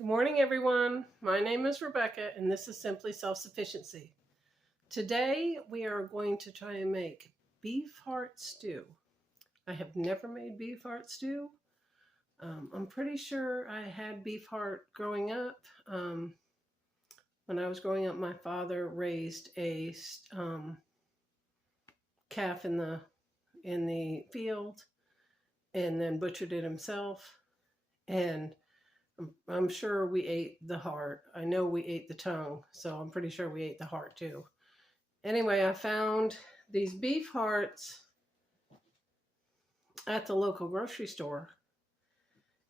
Good morning, everyone. My name is Rebecca, and this is Simply Self-Sufficiency. Today, we are going to try and make beef heart stew. I have never made beef heart stew. I'm pretty sure I had beef heart growing up. When I was growing up, my father raised a calf in the field and then butchered it himself. And I'm sure we ate the heart. I know we ate the tongue, so I'm pretty sure we ate the heart too. Anyway, I found these beef hearts at the local grocery store,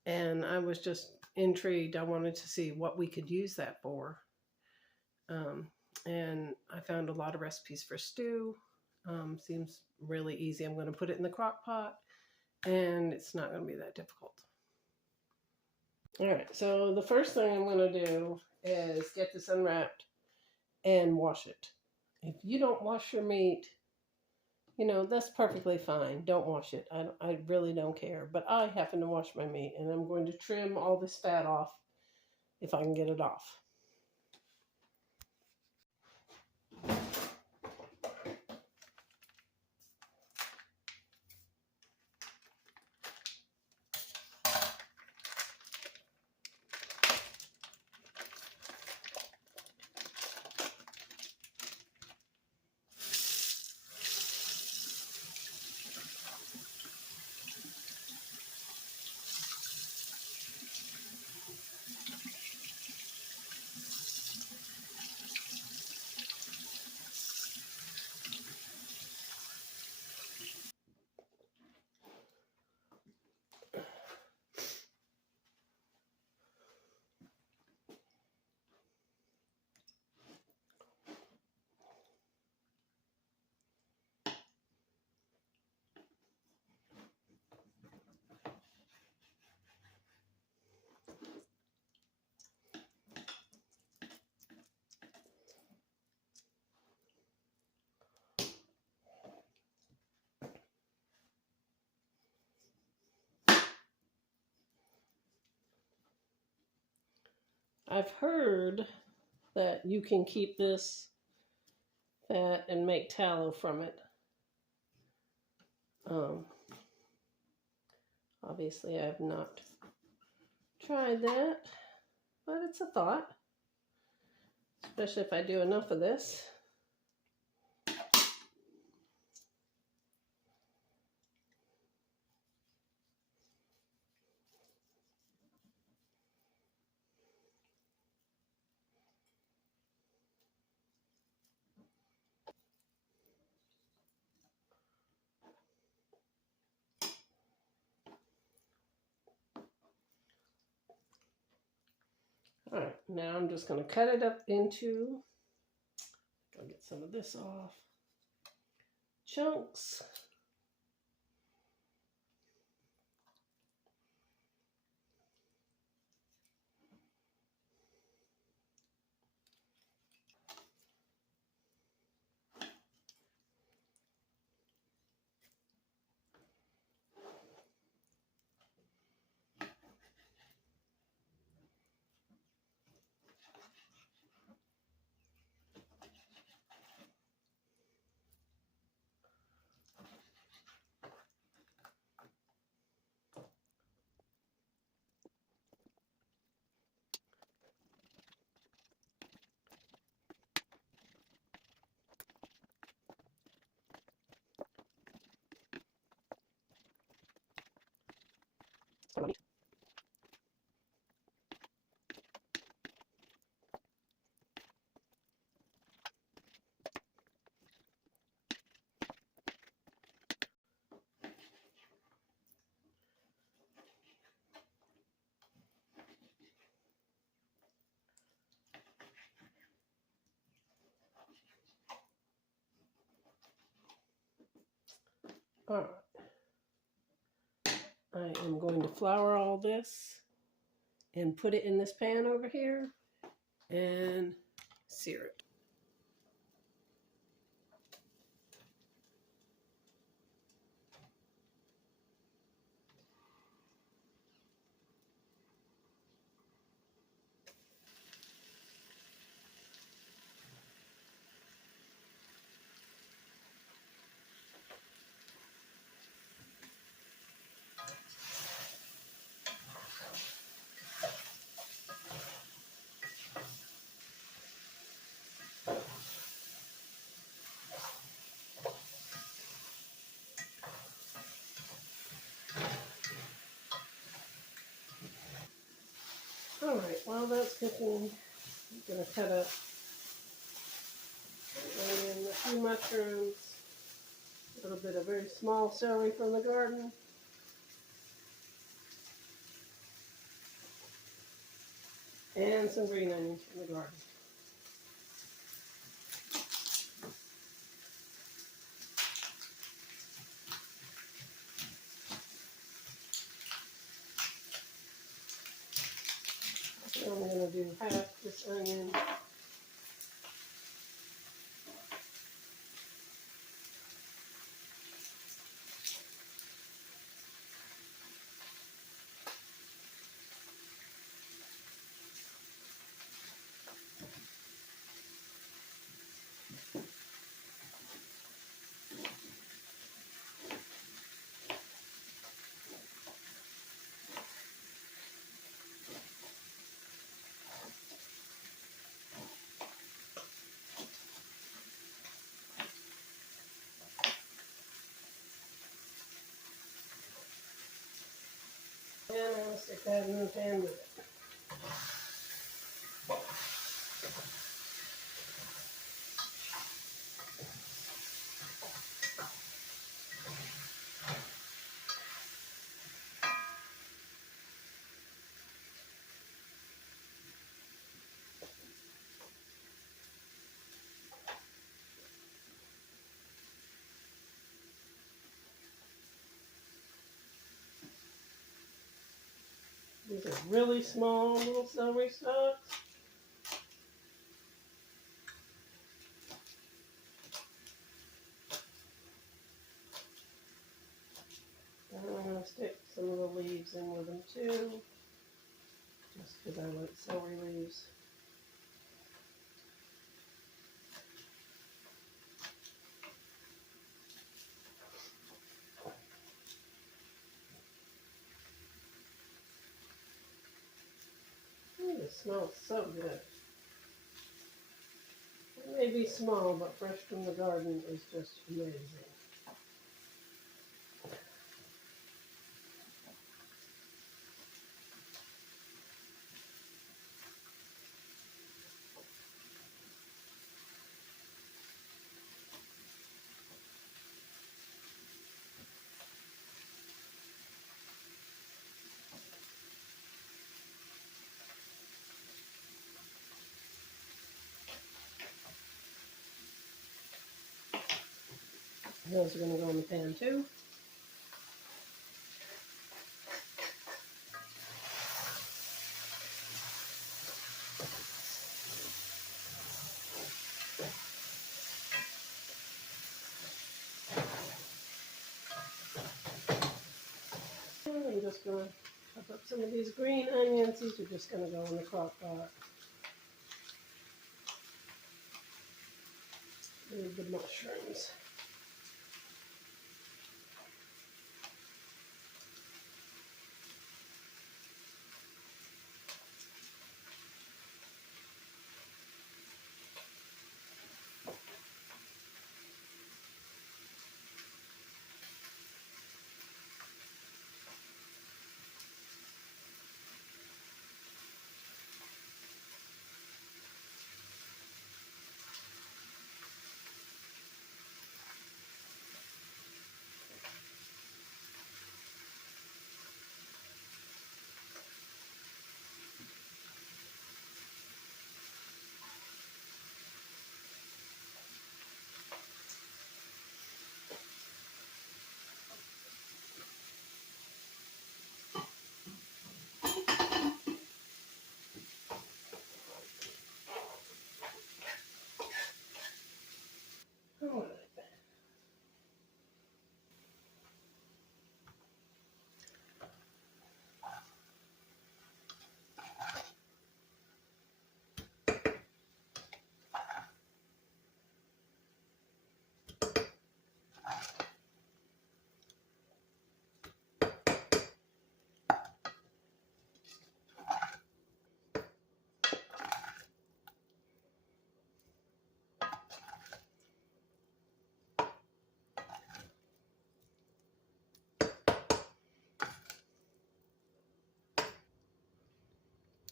and I was just intrigued. I wanted to see what we could use that for. And I found a lot of recipes for stew. Seems really easy. I'm going to put it in the crock pot, and it's not going to be that difficult. All right, so the first thing I'm going to do is get this unwrapped and wash it. If you don't wash your meat, that's perfectly fine. Don't wash it. I really don't care. But I happen to wash my meat, and I'm going to trim all this fat off if I can get it off. I've heard that you can keep this fat and make tallow from it. Obviously, I have not tried that, but it's a thought, especially if I do enough of this. All right, now I'm just going to cut it up into, I'll get some of this off, chunks. All right. I am going to flour all this and put it in this pan over here and sear it. Alright, while that's cooking, I'm going to cut up an onion, a few mushrooms, a little bit of very small celery from the garden, and some green onions from the garden. So I'm going to do half this onion. And I'm going to stick that in the pan with it. These are really small little celery stalks. And I'm going to stick some of the leaves in with them too, just because I like celery leaves. Ooh, it smells so good. It may be small, but fresh from the garden is just amazing. Those are going to go in the pan too. And I'm just going to chop up some of these green onions. These are just going to go in the crock pot. And the mushrooms.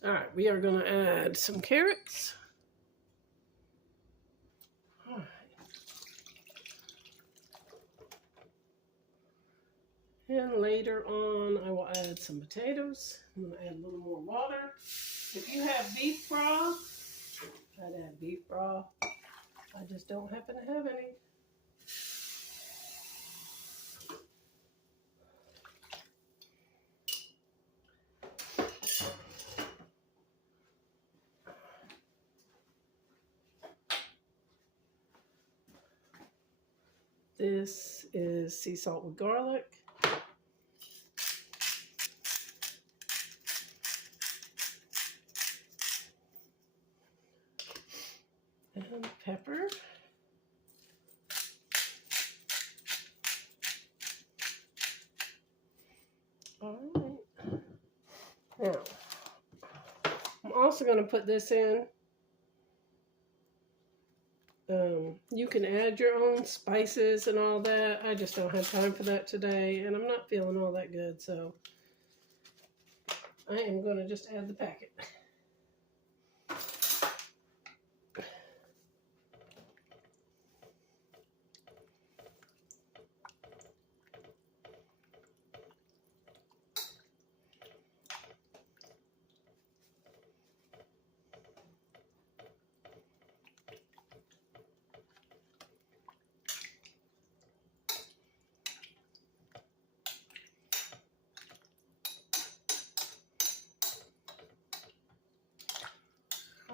All right, we are going to add some carrots. All right. And later on, I will add some potatoes. I'm going to add a little more water. If you have beef broth, I'd add beef broth. I just don't happen to have any. This is sea salt with garlic. And pepper. All right. Now, I'm also going to put this in. You can add your own spices and all that. I just don't have time for that today, and I'm not feeling all that good, so I am going to just add the packet.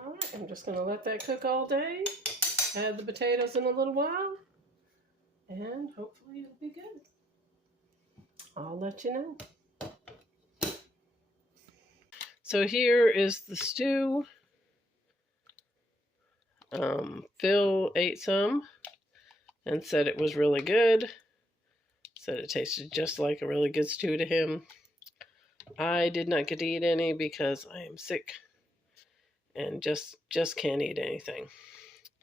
Alright, I'm just going to let that cook all day. Add the potatoes in a little while. And hopefully it'll be good. I'll let you know. So here is the stew. Phil ate some and said it was really good. Said it tasted just like a really good stew to him. I did not get to eat any because I am sick and just can't eat anything.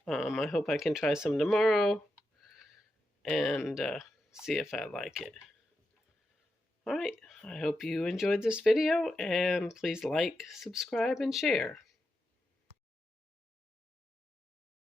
I hope I can try some tomorrow and see if I like it. All right, I hope you enjoyed this video, and please like, subscribe, and share.